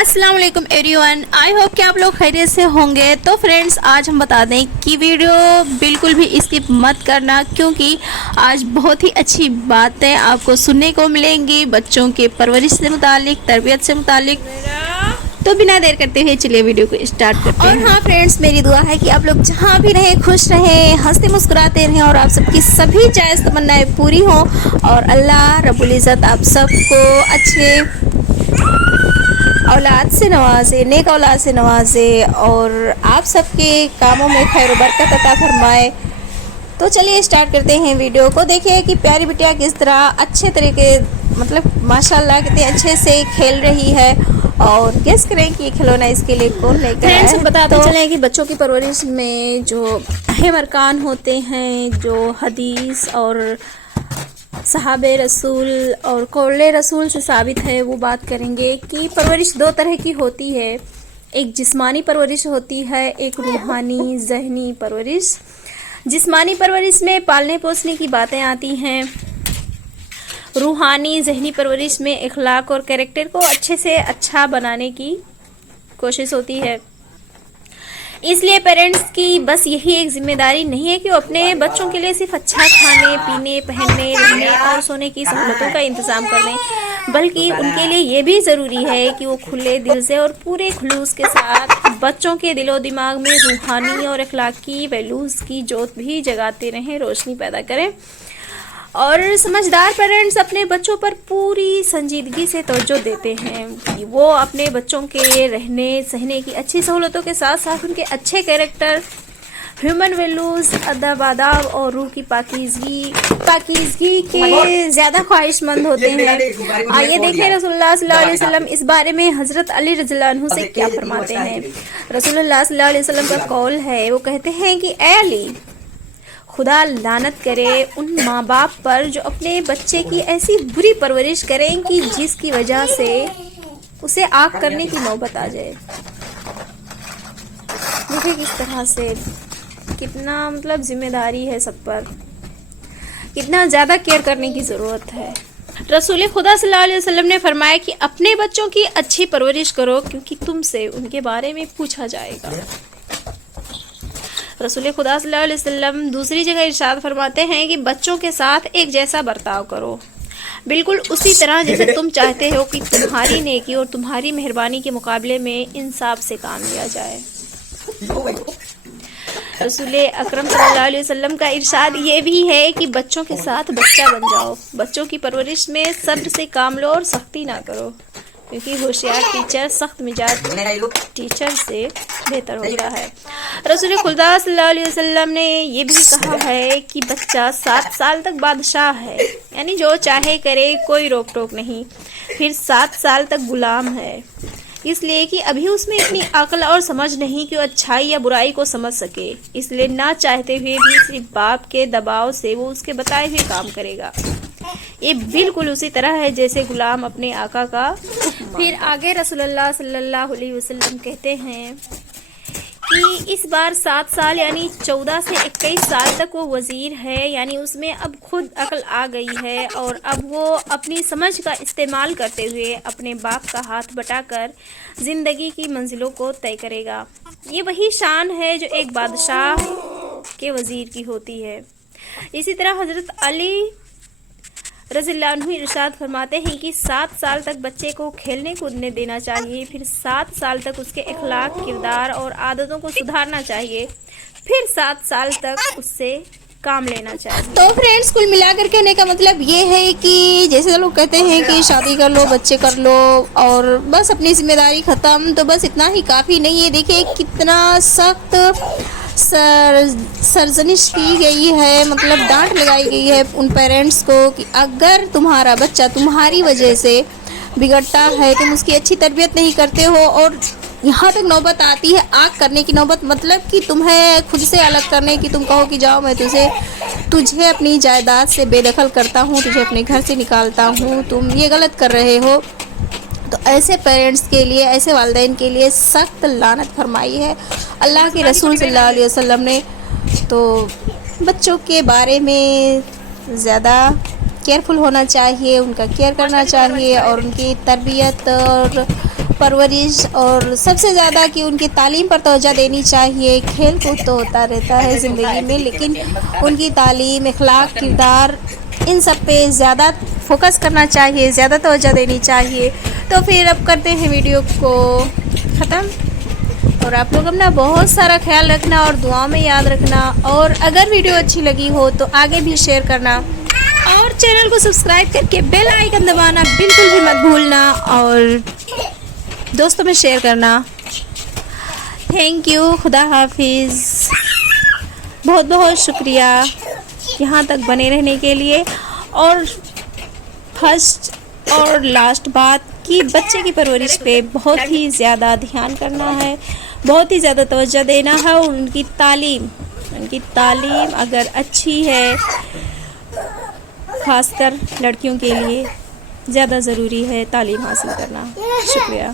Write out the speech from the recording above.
अस्सलाम वालेकुम everyone, I hope कि आप लोग खैरियत से होंगे। तो फ्रेंड्स, आज हम बता दें कि वीडियो बिल्कुल भी स्किप मत करना, क्योंकि आज बहुत ही अच्छी बातें आपको सुनने को मिलेंगी बच्चों के परवरिश से मुतालिक, तरबियत से मुतालिक। तो बिना देर करते हुए चलिए वीडियो को स्टार्ट करते हैं। और हाँ फ्रेंड्स, मेरी दुआ है कि आप लोग जहाँ भी रहें खुश रहें, हंसते मुस्कुराते रहें और आप सबकी सभी जायज़ तमन्नाएं पूरी हों और अल्लाह रब्बुल इज़्ज़त आप सबको अच्छे औलाद से नवाजे, नेक औलाद से नवाजे और आप सबके कामों में खैर बरकत अता फरमाए। तो चलिए स्टार्ट करते हैं वीडियो को। देखिए कि प्यारी बिटिया किस तरह अच्छे तरीके मतलब माशाल्लाह कितने अच्छे से खेल रही है। और गेस करें कि ये खिलौना इसके लिए कौन लेकर आया है। बताते चलें कि बच्चों की परवरिश में जो अहम अरकान होते हैं, जो हदीस और सहाबे रसूल और कौले रसूल से साबित है, वो बात करेंगे कि परवरिश दो तरह की होती है। एक जिस्मानी परवरिश होती है, एक रूहानी ज़हनी परवरिश। जिस्मानी परवरिश में पालने पोसने की बातें आती हैं। रूहानी ज़हनी परवरिश में इखलाक और कैरेक्टर को अच्छे से अच्छा बनाने की कोशिश होती है। इसलिए पेरेंट्स की बस यही एक जिम्मेदारी नहीं है कि वो अपने बच्चों के लिए सिर्फ अच्छा खाने पीने, पहनने, रहने और सोने की सहूलतों का इंतज़ाम कर दें, बल्कि उनके लिए ये भी ज़रूरी है कि वो खुले दिल से और पूरे खुलूस के साथ बच्चों के दिलो दिमाग में रूहानी और अखलाकी वैल्यूज़ की जोत भी जगाते रहें, रोशनी पैदा करें। और समझदार पेरेंट्स अपने बच्चों पर पूरी संजीदगी से तवज्जो देते हैं कि वो अपने बच्चों के रहने सहने की अच्छी सहूलतों के साथ साथ उनके अच्छे कैरेक्टर, ह्यूमन वैल्यूज़, अदब आदाब और रूह की पाकीज़गी के ज़्यादा ख्वाहिशमंद होते हैं। आइए देखें रसूलुल्लाह सल्लल्लाहु अलैहि वसल्लम इस बारे में हज़रत अली रज़ियल्लाहु अन्हु से क्या फरमाते हैं। रसूलुल्लाह सल्लल्लाहु अलैहि वसल्लम का कौल है, वो कहते हैं कि ऐ अली, खुदा लानत करे उन माँ बाप पर जो अपने बच्चे की ऐसी बुरी परवरिश करें कि जिसकी वजह से उसे आग करने की नौबत आ जाए। देखिए किस तरह से कितना मतलब जिम्मेदारी है सब पर, कितना ज़्यादा केयर करने की ज़रूरत है। रसूल खुदा सल्लल्लाहु अलैहि वसल्लम ने फरमाया कि अपने बच्चों की अच्छी परवरिश करो, क्योंकि तुमसे उनके बारे में पूछा जाएगा। रसूल खुदा सल्लल्लाहु अलैहि वसल्लम दूसरी जगह इरशाद फरमाते हैं कि बच्चों के साथ एक जैसा बर्ताव करो, बिल्कुल उसी तरह जैसे तुम चाहते हो कि तुम्हारी नेकी और तुम्हारी मेहरबानी के मुकाबले में इंसाफ से काम लिया जाए। रसूल अकरम सल्लल्लाहु अलैहि वसल्लम का इरशाद ये भी है कि बच्चों के साथ बच्चा बन जाओ, बच्चों की परवरिश में सब्र से काम लो और सख्ती ना करो, क्योंकि होशियार टीचर सख्त मिजाज टीचर से बेहतर होता है। रसूल खुदा सल्लल्लाहु अलैहि वसल्लम ने ये भी कहा है कि बच्चा 7 साल तक बादशाह है, यानी जो चाहे करे, कोई रोक टोक नहीं। फिर 7 साल तक गुलाम है, इसलिए कि अभी उसमें इतनी अक्ल और समझ नहीं कि वो अच्छाई या बुराई को समझ सके, इसलिए ना चाहते हुए भी सिर्फ बाप के दबाव से वो उसके बताए हुए काम करेगा। ये बिल्कुल उसी तरह है जैसे गुलाम अपने आका का। फिर आगे रसूलुल्लाह सल्लल्लाहु अलैहि वसल्लम कहते हैं कि इस बार 7 साल यानी 14 से 21 साल तक वो वज़ीर है, यानी उसमें अब खुद अक्ल आ गई है और अब वो अपनी समझ का इस्तेमाल करते हुए अपने बाप का हाथ बटाकर ज़िंदगी की मंजिलों को तय करेगा। ये वही शान है जो एक बादशाह के वज़ीर की होती है। इसी तरह हज़रत अली रज़ियल्लाहु अन्हु इरशाद फरमाते हैं कि 7 साल तक बच्चे को खेलने कूदने देना चाहिए, फिर 7 साल तक उसके इखलाक, किरदार और आदतों को सुधारना चाहिए, फिर 7 साल तक उससे काम लेना चाहिए। तो फ्रेंड्स, कुल मिलाकर कहने का मतलब ये है कि जैसे लोग कहते हैं कि शादी कर लो, बच्चे कर लो और बस अपनी जिम्मेदारी ख़त्म, तो बस इतना ही काफ़ी नहीं है। देखिए कितना सख्त सरजनिश की गई है, मतलब डांट लगाई गई है उन पेरेंट्स को कि अगर तुम्हारा बच्चा तुम्हारी वजह से बिगड़ता है, तुम उसकी अच्छी तरबियत नहीं करते हो और यहाँ तक नौबत आती है आग करने की नौबत, मतलब कि तुम्हें खुद से अलग करने की, तुम कहो कि जाओ मैं तुझे अपनी जायदाद से बेदखल करता हूँ, तुझे अपने घर से निकालता हूँ, तुम ये गलत कर रहे हो, तो ऐसे पेरेंट्स के लिए, ऐसे वालिदैन के लिए सख्त लानत फरमाई है अल्लाह के रसूल सल्लल्लाहु अलैहि वसल्लम ने। तो बच्चों के बारे में ज़्यादा केयरफुल होना चाहिए, उनका केयर करना चाहिए और उनकी तरबियत और پرورش اور سب سے زیادہ کہ ان کی تعلیم پر توجہ دینی چاہیے. کھیل کود تو ہوتا رہتا ہے زندگی میں، لیکن ان کی تعلیم، اخلاق، کردار، ان سب پہ زیادہ فوکس کرنا چاہیے، زیادہ توجہ دینی چاہیے. تو پھر اب کرتے ہیں ویڈیو کو ختم، اور آپ لوگ اپنا بہت سارا خیال رکھنا اور دعاؤں میں یاد رکھنا. اور اگر ویڈیو اچھی لگی ہو تو آگے بھی شیئر کرنا، اور چینل کو سبسکرائب کر کے بیل آئیکن دبانا بالکل بھی مت بھولنا، اور دوستوں میں شیئر کرنا. Thank you. خدا حافظ. بہت بہت شکریہ یہاں تک بنے رہنے کے لیے. اور فرسٹ اور لاسٹ بات کہ بچے کی پرورش پہ بہت ہی زیادہ دھیان کرنا ہے، بہت ہی زیادہ توجہ دینا ہے. اور ان کی تعلیم اگر اچھی ہے، خاص کر لڑکیوں کے لیے زیادہ ضروری ہے تعلیم حاصل کرنا. شکریہ.